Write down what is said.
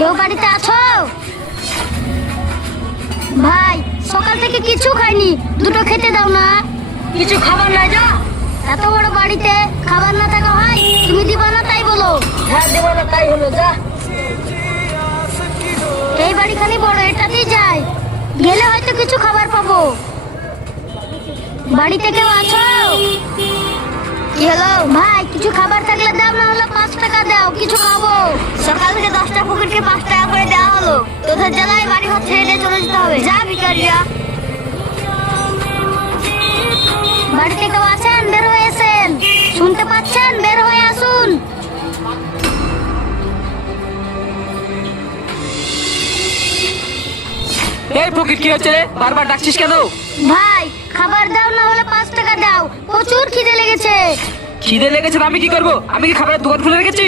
কেউ বাড়িতে আছো? ভাই সকাল থেকে কিছু খাইনি, দুটো খেতে দাও না। কিছু খাবার নাই যা। এত বড় বাড়িতে খাবার না থাকা হয়, তুমি দিবা না তাই বলো। হ্যাঁ দেবো না তাই হলো, যা। এই বাড়ি খালি বড়, এটাতেই যাই, গেলে হয়তো কিছু খাবার পাবো। বাড়িতে কেউ আছো? কি হলো ভাই, কিছু খাবার থাকলে দাও, না হলে 5 টাকা দাও, কিছু খাবো। সকাল থেকে 10টা পুকুরকে 5 টাকা করে দেওয়া হলো, তোদের জ্বালায় বাড়ি ঘর ছেড়ে দিয়ে চলে যেতে হবে। যা ভিখারিয়া। বাড়িতে কেউ আছেন? বের হয়ে এসেন। শুনতে পাচ্ছেন? বের হয়ে আসুন। এই ফকির, কি হচ্ছে রে? বারবার ডাকছিস কেন? ভাই খাবার দাও, না হলে 5 টাকা দাও, প্রচুর খিদে লেগেছে। খিদে লেগেছে? আমি কি করবো? আমি কি খাবারের দোকান খুলে রেখেছি?